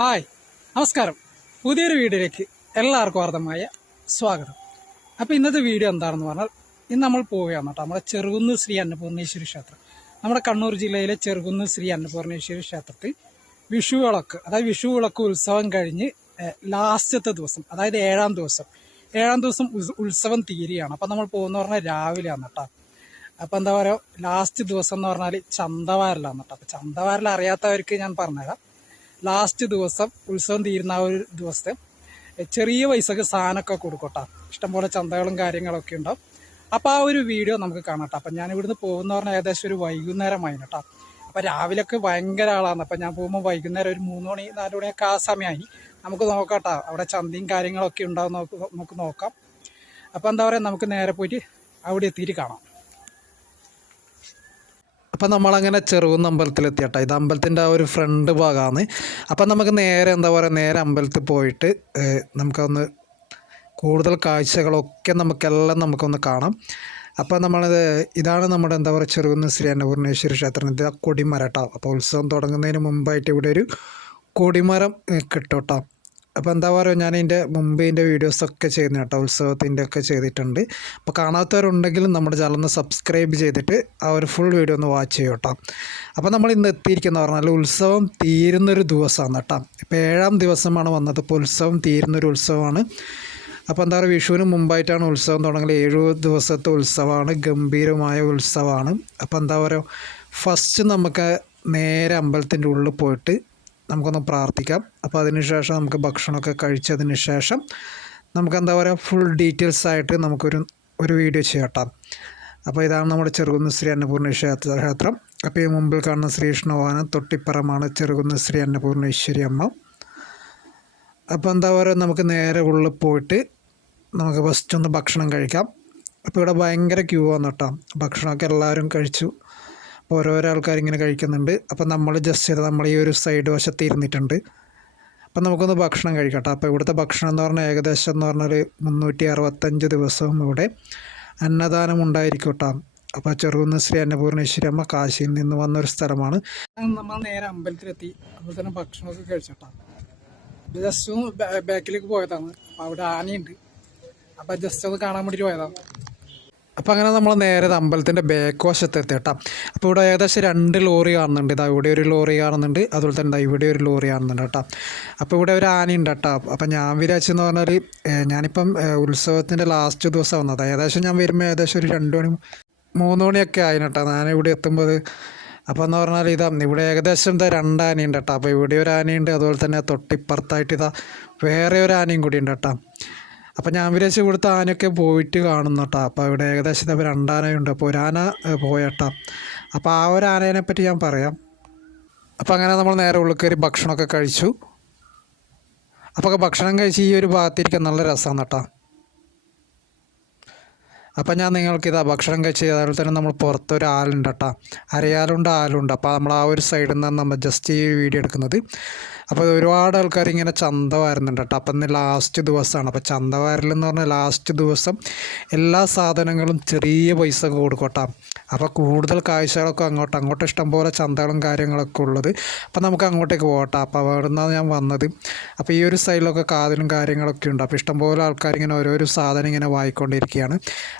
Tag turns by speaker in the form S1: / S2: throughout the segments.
S1: Hi നമസ്കാരം. പുതിയൊരു വീഡിയോയിലേക്ക് എല്ലാവർക്കും അർത്ഥമായ സ്വാഗതം. അപ്പോൾ ഇന്നത്തെ വീഡിയോ എന്താണെന്ന് പറഞ്ഞാൽ ഇന്ന് നമ്മൾ പോവുകയാണ് കേട്ടോ. നമ്മുടെ ചെറുകുന്ന് ശ്രീ അന്നപൂർണേശ്വരി ക്ഷേത്രം. നമ്മുടെ കണ്ണൂർ ജില്ലയിലെ ചെറുകുന്ന് ശ്രീ അന്നപൂർണേശ്വരി ക്ഷേത്രത്തിൽ വിഷു വിളക്ക് അതായത് വിഷു വിളക്ക് ഉത്സവം കഴിഞ്ഞ് ലാസ്റ്റത്തെ ദിവസം അതായത് ഏഴാം ദിവസം. ഏഴാം ദിവസം ഉത്സവം തീരുകയാണ്. അപ്പം നമ്മൾ പോകുന്ന പറഞ്ഞാൽ രാവിലെയാണ് കേട്ടോ. അപ്പം എന്താ പറയുക ലാസ്റ്റ് ദിവസം എന്ന് പറഞ്ഞാൽ ചന്തവാരലാണ് കേട്ടോ. അപ്പം ചന്തവാരൽ അറിയാത്തവർക്ക് ഞാൻ പറഞ്ഞുതരാം. ലാസ്റ്റ് ദിവസം ഉത്സവം തീരുന്ന ആ ഒരു ദിവസത്തെ ചെറിയ പൈസക്ക് സാധനമൊക്കെ കൊടുക്കട്ടോ. ഇഷ്ടംപോലെ ചന്തകളും കാര്യങ്ങളൊക്കെ ഉണ്ടാവും. അപ്പോൾ ആ ഒരു വീഡിയോ നമുക്ക് കാണാം അപ്പം ഞാൻ ഇവിടുന്ന് പോകുന്ന പറഞ്ഞാൽ ഏകദേശം ഒരു വൈകുന്നേരമായി കേട്ടോ. അപ്പം രാവിലെയൊക്കെ ഭയങ്കര ആളാണ്. അപ്പം ഞാൻ പോകുമ്പോൾ വൈകുന്നേരം ഒരു മൂന്ന് മണി നാല് മണിയൊക്കെ ആ സമയമായി നമുക്ക് നോക്കാം അവിടെ ചന്തയും കാര്യങ്ങളൊക്കെ ഉണ്ടാവും നമുക്ക് നോക്കാം. അപ്പോൾ എന്താ പറയുക നമുക്ക് നേരെ പോയിട്ട് അവിടെ എത്തിയിട്ട് കാണാം. അപ്പം നമ്മളങ്ങനെ ചെറുകുന്ന അമ്പലത്തിലെത്തി കേട്ടോ ഇത് അമ്പലത്തിന്റെ ആ ഒരു ഫ്രണ്ട് ഭാഗമാണ് അപ്പം നമുക്ക് നേരെ എന്താ പറയുക നേരെ അമ്പലത്തിൽ പോയിട്ട് നമുക്കൊന്ന് കൂടുതൽ കാഴ്ചകളൊക്കെ നമുക്കെല്ലാം നമുക്കൊന്ന് കാണാം. അപ്പോൾ നമ്മളത് ഇതാണ് നമ്മുടെ എന്താ പറയുക ചെറുകുന്ന ശ്രീ അന്നപൂർണേശ്വരി ക്ഷേത്രം. ഇത് ആ കൊടിമരം അപ്പോൾ ഉത്സവം തുടങ്ങുന്നതിന് മുമ്പായിട്ട് ഇവിടെ ഒരു കൊടിമരം കിട്ടും കേട്ടോ അപ്പോൾ എന്താ പറയുക ഞാൻ ഇതിന്റെ മുമ്പ് വീഡിയോസൊക്കെ ചെയ്യുന്ന കേട്ടോ ഉത്സവത്തിന്റെ ഒക്കെ ചെയ്തിട്ടുണ്ട്. അപ്പോൾ കാണാത്തവരുണ്ടെങ്കിലും നമ്മുടെ ചാനൽ ഒന്ന് സബ്സ്ക്രൈബ് ചെയ്തിട്ട് ആ ഒരു ഫുൾ വീഡിയോ ഒന്ന് വാച്ച് ചെയ്യും കേട്ടോ. അപ്പോൾ നമ്മൾ ഇന്ന് എത്തിയിരിക്കുന്ന പറഞ്ഞാൽ ഉത്സവം തീരുന്നൊരു ദിവസമാണ് കേട്ടോ. ഇപ്പോൾ ഏഴാം ദിവസമാണ് വന്നത് ഇപ്പോൾ ഉത്സവം തീരുന്നൊരു ഉത്സവമാണ്. അപ്പോൾ എന്താ പറയുക വിഷുവിന് മുമ്പായിട്ടാണ് ഉത്സവം തുടങ്ങിയത് ഏഴു ദിവസത്തെ ഉത്സവമാണ് ഗംഭീരമായ ഉത്സവമാണ്. അപ്പോൾ എന്താ പറയുക ഫസ്റ്റ് നമുക്ക് നേരെ അമ്പലത്തിന്റെ ഉള്ളിൽ പോയിട്ട് നമുക്കൊന്ന് പ്രാർത്ഥിക്കാം. അപ്പോൾ അതിനുശേഷം നമുക്ക് ഭക്ഷണമൊക്കെ കഴിച്ചതിന് ശേഷം നമുക്ക് എന്താ പറയുക ഫുൾ ഡീറ്റെയിൽസ് ആയിട്ട് നമുക്കൊരു ഒരു വീഡിയോ ചെയ്യട്ടാം. അപ്പോൾ ഇതാണ് നമ്മുടെ ചെറുകുന്ന് ശ്രീ അന്നപൂർണേശ്വര ക്ഷേത്രം അപ്പോൾ ഈ മുമ്പിൽ കാണുന്ന ശ്രീകൃഷ്ണവാനം തൊട്ടിപ്പുറമാണ് ചെറുകുന്ന് ശ്രീ അന്നപൂർണേശ്വരി അമ്മ. അപ്പോൾ എന്താ പറയുക നമുക്ക് നേരെ ഉള്ളിൽ പോയിട്ട് നമുക്ക് ഫസ്റ്റ് ഒന്ന് ഭക്ഷണം കഴിക്കാം. അപ്പോൾ ഇവിടെ ഭയങ്കര ക്യൂ ആണ് കേട്ടോ. ഭക്ഷണമൊക്കെ എല്ലാവരും കഴിച്ചു. ഓരോരോ ആൾക്കാർ ഇങ്ങനെ കഴിക്കുന്നുണ്ട്. അപ്പോൾ നമ്മൾ ജസ്റ്റ് ചെയ്ത് നമ്മൾ ഈ ഒരു സൈഡ് വശത്ത് ഇരുന്നിട്ടുണ്ട്. അപ്പം നമുക്കൊന്ന് ഭക്ഷണം കഴിക്കട്ടെ. അപ്പോൾ ഇവിടുത്തെ ഭക്ഷണം എന്ന് പറഞ്ഞാൽ ഏകദേശം എന്ന് പറഞ്ഞാൽ മുന്നൂറ്റി അറുപത്തഞ്ച് ദിവസവും ഇവിടെ അന്നദാനം ഉണ്ടായിരിക്കും കേട്ടോ അപ്പോൾ ചെറുകുന്ന് ശ്രീ അന്നപൂർണേശ്വരി അമ്മ കാശിയിൽ നിന്ന് വന്നൊരു സ്ഥലമാണ്. നമ്മൾ നേരെ അമ്പലത്തിലെത്തി. അപ്പോൾ തന്നെ ഭക്ഷണമൊക്കെ കഴിച്ചിട്ടാണ് ജസ്റ്റ് ബാക്കിലേക്ക് പോയതാണ്. അപ്പോൾ അവിടെ ആനയുണ്ട്. അപ്പോൾ ജസ്റ്റ് ഒന്ന് കാണാൻ വേണ്ടിയിട്ട് പോയതാണ്. അപ്പോൾ അങ്ങനെ നമ്മൾ നേരെ അമ്പലത്തിന്റെ ബാക്ക് വശത്ത് എത്തി കേട്ടോ അപ്പോൾ ഇവിടെ ഏകദേശം രണ്ട് ലോറി കാണുന്നുണ്ട്. ഇതാ ഇവിടെ ഒരു ലോറി കാണുന്നുണ്ട്. അതുപോലെ തന്നെ ഇതാ ഇവിടെ ഒരു ലോറി കാണുന്നുണ്ട് കേട്ടോ. അപ്പോൾ ഇവിടെ ഒരു ആനയുണ്ട് കേട്ടോ. അപ്പോൾ ഞാൻ വിചാരിച്ചെന്ന് പറഞ്ഞാൽ ഞാനിപ്പം ഉത്സവത്തിന്റെ ലാസ്റ്റ് ദിവസം വന്നത് ഏകദേശം ഞാൻ വരുമ്പോൾ ഏകദേശം ഒരു രണ്ട് മണി മൂന്ന് മണിയൊക്കെ ആയിന് കേട്ടോ ഞാൻ ഇവിടെ എത്തുമ്പോൾ അപ്പോൾ എന്ന് പറഞ്ഞാൽ ഇതാ ഇവിടെ ഏകദേശം ഇതാ രണ്ട് ആനയുണ്ട് കേട്ടോ. അപ്പോൾ ഇവിടെ ഒരു ആനയുണ്ട് അതുപോലെ തന്നെ തൊട്ടിപ്പുറത്തായിട്ട് ഇതാ വേറെ ഒരു ആനയും കൂടി ഉണ്ട് കേട്ടോ. അപ്പോൾ ഞാൻ വിചാരിച്ചു ഇവിടുത്തെ ആനയൊക്കെ പോയിട്ട് കാണുന്നു കേട്ടോ അപ്പോൾ ഇവിടെ ഏകദേശം ഇപ്പോൾ രണ്ടാനയുണ്ട്. അപ്പോൾ ഒരാന പോയട്ടാ. അപ്പോൾ ആ ഒരു ആനേനെ പറ്റി ഞാൻ പറയാം. അപ്പോൾ അങ്ങനെ നമ്മൾ നേരെ ഉള്ളിൽ ഭക്ഷണമൊക്കെ കഴിച്ചു. അപ്പോൾ ഭക്ഷണം കഴിച്ച് ഈ ഒരു ഭാഗത്തിരിക്കാൻ നല്ല രസമാണ് കേട്ടോ അപ്പം ഞാൻ നിങ്ങൾക്ക് ഇതാ ഭക്ഷണം കഴിച്ച് അതുപോലെ തന്നെ നമ്മൾ പുറത്തൊരു ആലുണ്ട് കേട്ടോ. അരയാലുണ്ട് ആലുണ്ട്. അപ്പോൾ നമ്മൾ ആ ഒരു സൈഡിൽ നിന്ന് നമ്മൾ ജസ്റ്റ് ഈ വീഡിയോ എടുക്കുന്നത്. അപ്പോൾ ഒരുപാട് ആൾക്കാർ ഇങ്ങനെ ചന്ത വാരുന്നുണ്ട് കേട്ടോ. അപ്പം ഇന്ന് ലാസ്റ്റ് ദിവസമാണ് അപ്പോൾ ചന്ത വാരലെന്ന് പറഞ്ഞാൽ ലാസ്റ്റ് ദിവസം എല്ലാ സാധനങ്ങളും ചെറിയ പൈസ കൊടുക്കട്ടോ കേട്ടോ. അപ്പോൾ കൂടുതൽ കാഴ്ചകളൊക്കെ അങ്ങോട്ട് അങ്ങോട്ട് ഇഷ്ടം പോലെ ചന്തകളും കാര്യങ്ങളൊക്കെ ഉള്ളത്. അപ്പോൾ നമുക്ക് അങ്ങോട്ടേക്ക് പോകട്ടെ അപ്പോൾ അവിടെ നിന്നാണ് ഞാൻ വന്നത്. അപ്പോൾ ഈ ഒരു സൈഡിലൊക്കെ കാതിലും കാര്യങ്ങളൊക്കെ ഉണ്ട്. അപ്പോൾ ഇഷ്ടംപോലെ ആൾക്കാർ ഇങ്ങനെ ഓരോരോ സാധനം ഇങ്ങനെ വായിക്കൊണ്ടിരിക്കുകയാണ്.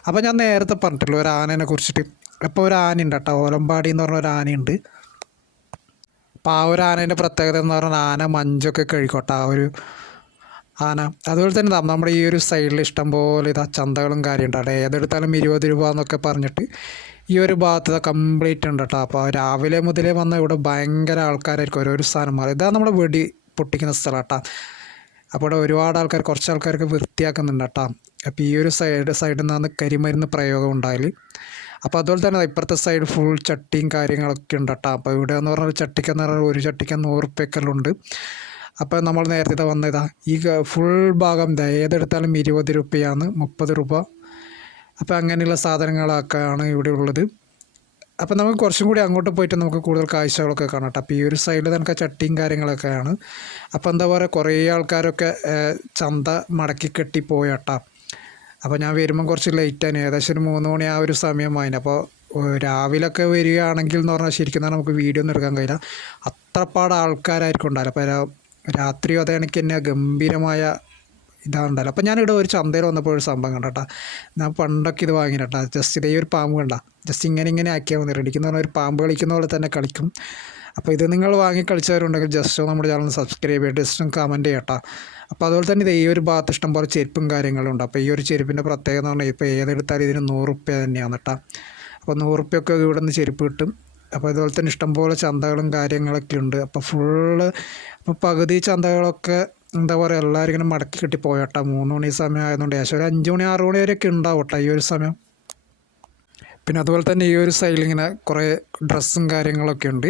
S1: അപ്പോൾ ഞാൻ നേരത്തെ പറഞ്ഞിട്ടില്ല ഒരു ആനേനെ കുറിച്ചിട്ട്. അപ്പോൾ ഒരു ആനയുണ്ട് കേട്ടോ ഓലമ്പാടി എന്ന് പറഞ്ഞ ഒരു ആനയുണ്ട്. അപ്പോൾ ആ ഒരു ആനേന്റെ പ്രത്യേകത എന്ന് പറഞ്ഞാൽ ആന മഞ്ചൊക്കെ കഴിക്കോട്ടെ ആ ഒരു ആന. അതുപോലെ തന്നെ നമ്മുടെ ഈ ഒരു സൈഡിൽ ഇഷ്ടംപോലെ ഇതാ ചന്തകളും കാര്യമുണ്ട് അവിടെ ഏതെടുത്താലും ഇരുപത് രൂപ എന്നൊക്കെ പറഞ്ഞിട്ട് ഈ ഒരു ഭാഗത്ത് കംപ്ലീറ്റ് ഉണ്ട് കേട്ടോ. അപ്പോൾ രാവിലെ മുതലേ വന്ന ഇവിടെ ഭയങ്കര ആൾക്കാരായിരിക്കും ഓരോരോ സാധനം. മാറി ഇതാ നമ്മുടെ വെടി പൊട്ടിക്കുന്ന സ്ഥലം കേട്ടോ. അപ്പോൾ ഇവിടെ ഒരുപാട് ആൾക്കാർ കുറച്ച് ആൾക്കാർക്ക് വൃത്തിയാക്കുന്നുണ്ട് കേട്ടോ. അപ്പോൾ ഈ ഒരു സൈഡ് സൈഡിൽ നിന്നാണ് കരിമരുന്ന് പ്രയോഗം ഉണ്ടായാൽ അപ്പോൾ അതുപോലെ തന്നെ ഇപ്പുറത്തെ സൈഡ് ഫുൾ ചട്ടിയും കാര്യങ്ങളൊക്കെ ഉണ്ട് കേട്ടോ. അപ്പോൾ ഇവിടെ എന്ന് പറഞ്ഞാൽ ചട്ടിക്കെന്ന് പറഞ്ഞാൽ ഒരു ചട്ടിക്ക് നൂറ് ഉണ്ട്. അപ്പോൾ നമ്മൾ നേരത്തെ വന്നതാ ഈ ഫുൾ ഭാഗം ഇതാ ഏതെടുത്താലും ഇരുപത് രൂപയാണ് മുപ്പത് രൂപ. അപ്പോൾ അങ്ങനെയുള്ള സാധനങ്ങളൊക്കെയാണ് ഇവിടെ ഉള്ളത്. അപ്പോൾ നമുക്ക് കുറച്ചും കൂടി അങ്ങോട്ട് പോയിട്ട് നമുക്ക് കൂടുതൽ കാഴ്ചകളൊക്കെ കാണാം അപ്പോൾ ഈ ഒരു സൈഡിൽ നമുക്ക് ചട്ടിയും കാര്യങ്ങളൊക്കെയാണ്. അപ്പോൾ എന്താ പറയുക കുറേ ആൾക്കാരൊക്കെ ചന്ത മടക്കി കെട്ടി പോയട്ടാ അപ്പോൾ ഞാൻ വരുമ്പം കുറച്ച് ലേറ്റാണ് ഏകദേശം ഒരു മൂന്ന് മണി ആ ഒരു സമയമായിന് അപ്പോൾ രാവിലൊക്കെ വരികയാണെങ്കിൽ എന്ന് പറഞ്ഞാൽ ശരിക്കും നമുക്ക് വീഡിയോ ഒന്നും എടുക്കാൻ കഴിയില്ല. അത്രപ്പാട് ആൾക്കാരായിരിക്കും ഉണ്ടാവില്ല അപ്പോൾ രാത്രിയും എനിക്ക് തന്നെ ഗംഭീരമായ ഇതാണ്ടല്ലോ അപ്പോൾ ഞാനിവിടെ ഒരു ചന്തയിൽ വന്നപ്പോൾ ഒരു സംഭവം കണ്ടട്ടാ. ഞാൻ പണ്ടൊക്കെ ഇത് വാങ്ങിയിട്ടാ ജസ്റ്റ് ഇതേ ഒരു പാമ്പ് കണ്ട. ജസ്റ്റ് ഇങ്ങനെ ഇങ്ങനെ ആക്കിയാൽ മതി. റെഡിക്കുന്ന പറഞ്ഞാൽ ഒരു പാമ്പ് കളിക്കുന്ന പോലെ തന്നെ കളിക്കും. അപ്പോൾ ഇത് നിങ്ങൾ വാങ്ങി കളിച്ചവരുണ്ടെങ്കിൽ ജസ്റ്റ് നമ്മുടെ ചാനൽ സബ്സ്ക്രൈബ് ചെയ്തിട്ട് ജസ്റ്റ് കമന്റ് ചെയ്യട്ടാ. അപ്പോൾ അതുപോലെ തന്നെ ഇത് ഈ ഒരു ഭാഗത്ത് ഇഷ്ടം പോലെ ചെരുപ്പും കാര്യങ്ങളും ഉണ്ട്. അപ്പോൾ ഈ ഒരു ചെരുപ്പിന്റെ പ്രത്യേകത എന്ന് പറഞ്ഞാൽ ഇപ്പോൾ ഏതെടുത്താലും ഇതിന് നൂറ് റുപ്യ തന്നെയാണ് കേട്ടോ. അപ്പോൾ നൂറ് റുപ്യൊക്കെ ഇവിടെ നിന്ന് ചെരുപ്പ് കിട്ടും. അപ്പോൾ അതുപോലെ തന്നെ ഇഷ്ടംപോലെ ചന്തകളും കാര്യങ്ങളൊക്കെ ഉണ്ട്. അപ്പോൾ ഫുള്ള് അപ്പോൾ പകുതി ചന്തകളൊക്കെ എന്താ പറയുക എല്ലാവരും ഇങ്ങനെ മടക്കി കിട്ടി പോയട്ടാ. മൂന്ന് മണി സമയം ആയതുകൊണ്ട് ഏകദേശം ഒരു അഞ്ച് മണി ആറ് മണി വരെയൊക്കെ ഉണ്ടാവട്ടെ ഈ ഒരു സമയം. പിന്നെ അതുപോലെ തന്നെ ഈ ഒരു സൈഡിൽ ഇങ്ങനെ കുറേ ഡ്രസ്സും കാര്യങ്ങളൊക്കെ ഉണ്ട്.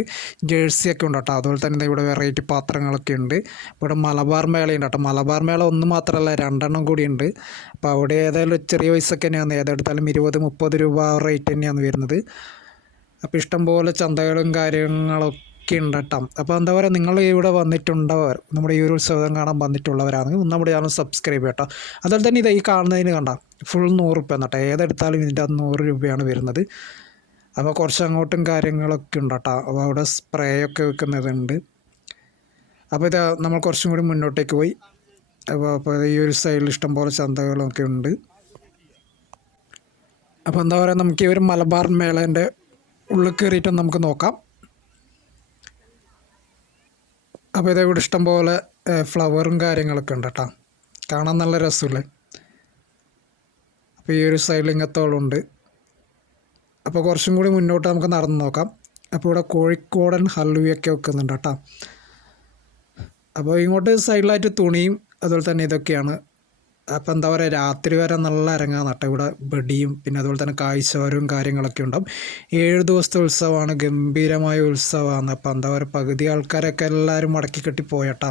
S1: ജേഴ്സി ഒക്കെ ഉണ്ട് കേട്ടോ അതുപോലെ തന്നെ ഇവിടെ വെറൈറ്റി പാത്രങ്ങളൊക്കെ ഉണ്ട്. ഇവിടെ മലബാർ മേളയുണ്ട് കേട്ടോ മലബാർ മേള ഒന്ന് മാത്രമല്ല രണ്ടെണ്ണം കൂടി ഉണ്ട്. അപ്പോൾ അവിടെ ഏതായാലും ചെറിയ പൈസക്ക് തന്നെയാണ്. ഏതെടുത്താലും ഇരുപത് മുപ്പത് രൂപ റേറ്റ് തന്നെയാണ് വരുന്നത്. അപ്പോൾ ഇഷ്ടംപോലെ ചന്തകളും കാര്യങ്ങളൊക്കെ ഉണ്ട് കേട്ടോ അപ്പോൾ എന്താ പറയുക നിങ്ങൾ ഇവിടെ വന്നിട്ടുണ്ടവർ നമ്മുടെ ഈ ഒരു ഉത്സവം കാണാൻ വന്നിട്ടുള്ളവരാണെങ്കിൽ നമ്മുടെ ചാനൽ സബ്സ്ക്രൈബ് ചെയ്യട്ടോ. അതുപോലെ തന്നെ ഇത് ഈ കാണുന്നതിന് കണ്ട ഫുൾ നൂറ് രൂപ എന്നിട്ടോ ഏതെടുത്താലും ഇതിന്റെ നൂറ് രൂപയാണ് വരുന്നത്. അപ്പോൾ കുറച്ച് അങ്ങോട്ടും കാര്യങ്ങളൊക്കെ ഉണ്ട് കേട്ടോ അപ്പോൾ അവിടെ സ്പ്രേ ഒക്കെ വെക്കുന്നതുണ്ട്. അപ്പോൾ ഇത് നമ്മൾ കുറച്ചും കൂടി മുന്നോട്ടേക്ക് പോയി. അപ്പോൾ അപ്പോൾ ഈ ഒരു സൈഡിൽ ഇഷ്ടം പോലെ ചന്തകളൊക്കെ ഉണ്ട്. അപ്പോൾ എന്താ പറയുക നമുക്ക് ഈ ഒരു മലബാർ മേളേന്റെ ഉള്ളിൽ കയറിയിട്ട് നമുക്ക് നോക്കാം. അപ്പോൾ ഇതേ ഇഷ്ടം ഇഷ്ടംപോലെ ഫ്ലവറും കാര്യങ്ങളൊക്കെ ഉണ്ട് കേട്ടോ കാണാൻ നല്ല രസമില്ലേ അപ്പോൾ ഈ ഒരു സൈഡിൽ അപ്പോൾ കുറച്ചും കൂടി മുന്നോട്ട് നമുക്ക് നടന്ന് നോക്കാം. അപ്പോൾ ഇവിടെ കോഴിക്കോടൻ ഹൽവിയൊക്കെ വെക്കുന്നുണ്ട് കേട്ടോ അപ്പോൾ ഇങ്ങോട്ട് സൈഡിലായിട്ട് തുണിയും അതുപോലെ തന്നെ ഇതൊക്കെയാണ് അപ്പോൾ എന്താ പറയുക രാത്രി വരെ നല്ല ഇറങ്ങാൻ നട്ട. ഇവിടെ ബെടിയും പിന്നെ അതുപോലെ തന്നെ കാഴ്ചവരും കാര്യങ്ങളൊക്കെ ഉണ്ടാവും. ഏഴ് ദിവസത്തെ ഉത്സവമാണ് ഗംഭീരമായ ഉത്സവമാണ്. അപ്പോൾ എന്താ പറയുക പകുതി ആൾക്കാരൊക്കെ എല്ലാവരും മടക്കി കെട്ടി പോയട്ടാ.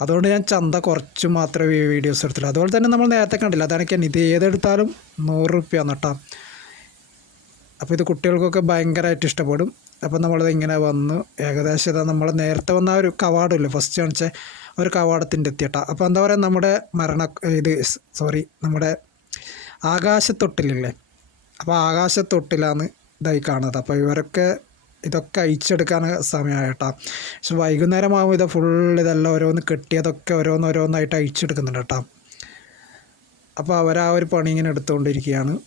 S1: അതുകൊണ്ട് ഞാൻ ചന്ത കുറച്ച് മാത്രമേ വീഡിയോസ് എടുത്തുള്ളൂ അതുപോലെ തന്നെ നമ്മൾ നേരത്തെ കണ്ടില്ല അതാണ് ഇത് ഏതെടുത്താലും നൂറ് റുപ്യ നട്ടാ. അപ്പോൾ ഇത് കുട്ടികൾക്കൊക്കെ ഭയങ്കരമായിട്ട് ഇഷ്ടപ്പെടും. അപ്പോൾ നമ്മളത് ഇങ്ങനെ വന്നു ഏകദേശം ഇതാ നമ്മൾ നേരത്തെ വന്ന ആ ഒരു കവാടമില്ലേ ഫസ്റ്റ് കാണിച്ച ഒരു കവാടത്തിന്റെ എത്തിയട്ട അപ്പോൾ എന്താ പറയുക നമ്മുടെ മരണ ഇത് സോറി നമ്മുടെ ആകാശത്തൊട്ടിലില്ലേ? അപ്പോൾ ആകാശത്തൊട്ടിലാണ് ഇതായി കാണുന്നത്. അപ്പോൾ ഇവരൊക്കെ ഇതൊക്കെ അയച്ചെടുക്കാൻ സമയമായിട്ടാ. പക്ഷെ വൈകുന്നേരം ആകുമ്പോൾ ഇത് ഫുൾ ഇതെല്ലാം ഓരോന്ന് കെട്ടിയതൊക്കെ ഓരോന്ന് ഓരോന്നായിട്ട് അയച്ചെടുക്കുന്നുണ്ട് കേട്ടോ അപ്പോൾ അവർ ആ ഒരു പണി ഇങ്ങനെ എടുത്തുകൊണ്ടിരിക്കുകയാണ്.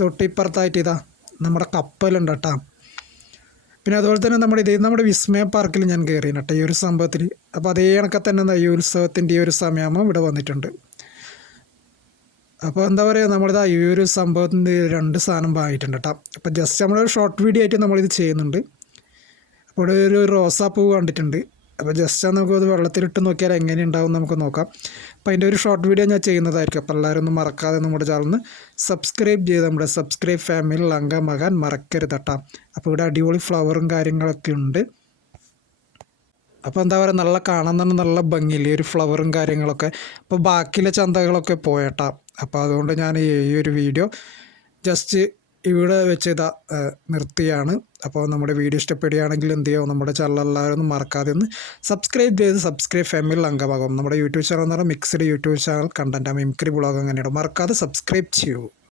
S1: തൊട്ടിപ്പുറത്തായിട്ട് ഇതാ നമ്മുടെ കപ്പലുണ്ട് കേട്ടോ പിന്നെ അതുപോലെ തന്നെ നമ്മുടെ ഇത് നമ്മുടെ വിസ്മയ പാർക്കിൽ ഞാൻ കയറി കേട്ടോ ഈ ഒരു സംഭവത്തിൽ. അപ്പോൾ അതേ കണക്കെ തന്നെ ഈ ഉത്സവത്തിന്റെ ഈ ഒരു സമയമാകുമ്പോൾ ഇവിടെ വന്നിട്ടുണ്ട്. അപ്പോൾ എന്താ പറയുക നമ്മളിത് ഈ ഒരു സംഭവത്തിന്റെ രണ്ട് സാധനം വാങ്ങിയിട്ടുണ്ട് കേട്ടോ. അപ്പോൾ ജസ്റ്റ് നമ്മളൊരു ഷോർട്ട് വീഡിയോ ആയിട്ട് നമ്മളിത് ചെയ്യുന്നുണ്ട്. അപ്പോൾ ഇവിടെ ഒരു റോസാപ്പൂ കണ്ടിട്ടുണ്ട്. അപ്പോൾ ജസ്റ്റ് നമുക്കത് വെള്ളത്തിലിട്ട് നോക്കിയാൽ എങ്ങനെ ഉണ്ടാവും നമുക്ക് നോക്കാം. അപ്പോൾ അതിന്റെ ഒരു ഷോർട്ട് വീഡിയോ ഞാൻ ചെയ്യുന്നതായിരിക്കും. അപ്പോൾ എല്ലാവരും ഒന്നും മറക്കാതെ നമ്മുടെ ചാനലിന് സബ്സ്ക്രൈബ് ചെയ്ത് നമ്മുടെ സബ്സ്ക്രൈബ് ഫാമിലിയിൽ അംഗമാകാൻ മറക്കരുത് കേട്ടോ. അപ്പോൾ ഇവിടെ അടിപൊളി ഫ്ലവറും കാര്യങ്ങളൊക്കെ ഉണ്ട്. അപ്പോൾ എന്താ പറയുക നല്ല കാണാൻ തന്നെ നല്ല ഭംഗിയില്ലേ ഒരു ഫ്ലവറും കാര്യങ്ങളൊക്കെ. അപ്പോൾ ബാക്കിയിലെ ചന്തകളൊക്കെ പോയേട്ടാ. അപ്പോൾ അതുകൊണ്ട് ഞാൻ ഈ ഒരു വീഡിയോ ജസ്റ്റ് ഇവിടെ വെച്ച് ഇതാ നിർത്തിയാണ്. അപ്പോൾ നമ്മുടെ വീഡിയോ ഇഷ്ടപ്പെടുകയാണെങ്കിൽ എന്ത് ചെയ്യുമോ നമ്മുടെ ചാനൽ എല്ലാവരും മറക്കാതെ ഒന്ന് സബ്സ്ക്രൈബ് ചെയ്ത് സബ്സ്ക്രൈബ് ഫാമിലിയിൽ അംഗമാകും. നമ്മുടെ യൂട്യൂബ് ചാനൽ എന്ന് പറഞ്ഞാൽ mixed YouTube channel content mimicry blog അങ്ങനെയാണ്. മറക്കാതെ സബ്സ്ക്രൈബ് ചെയ്യൂ.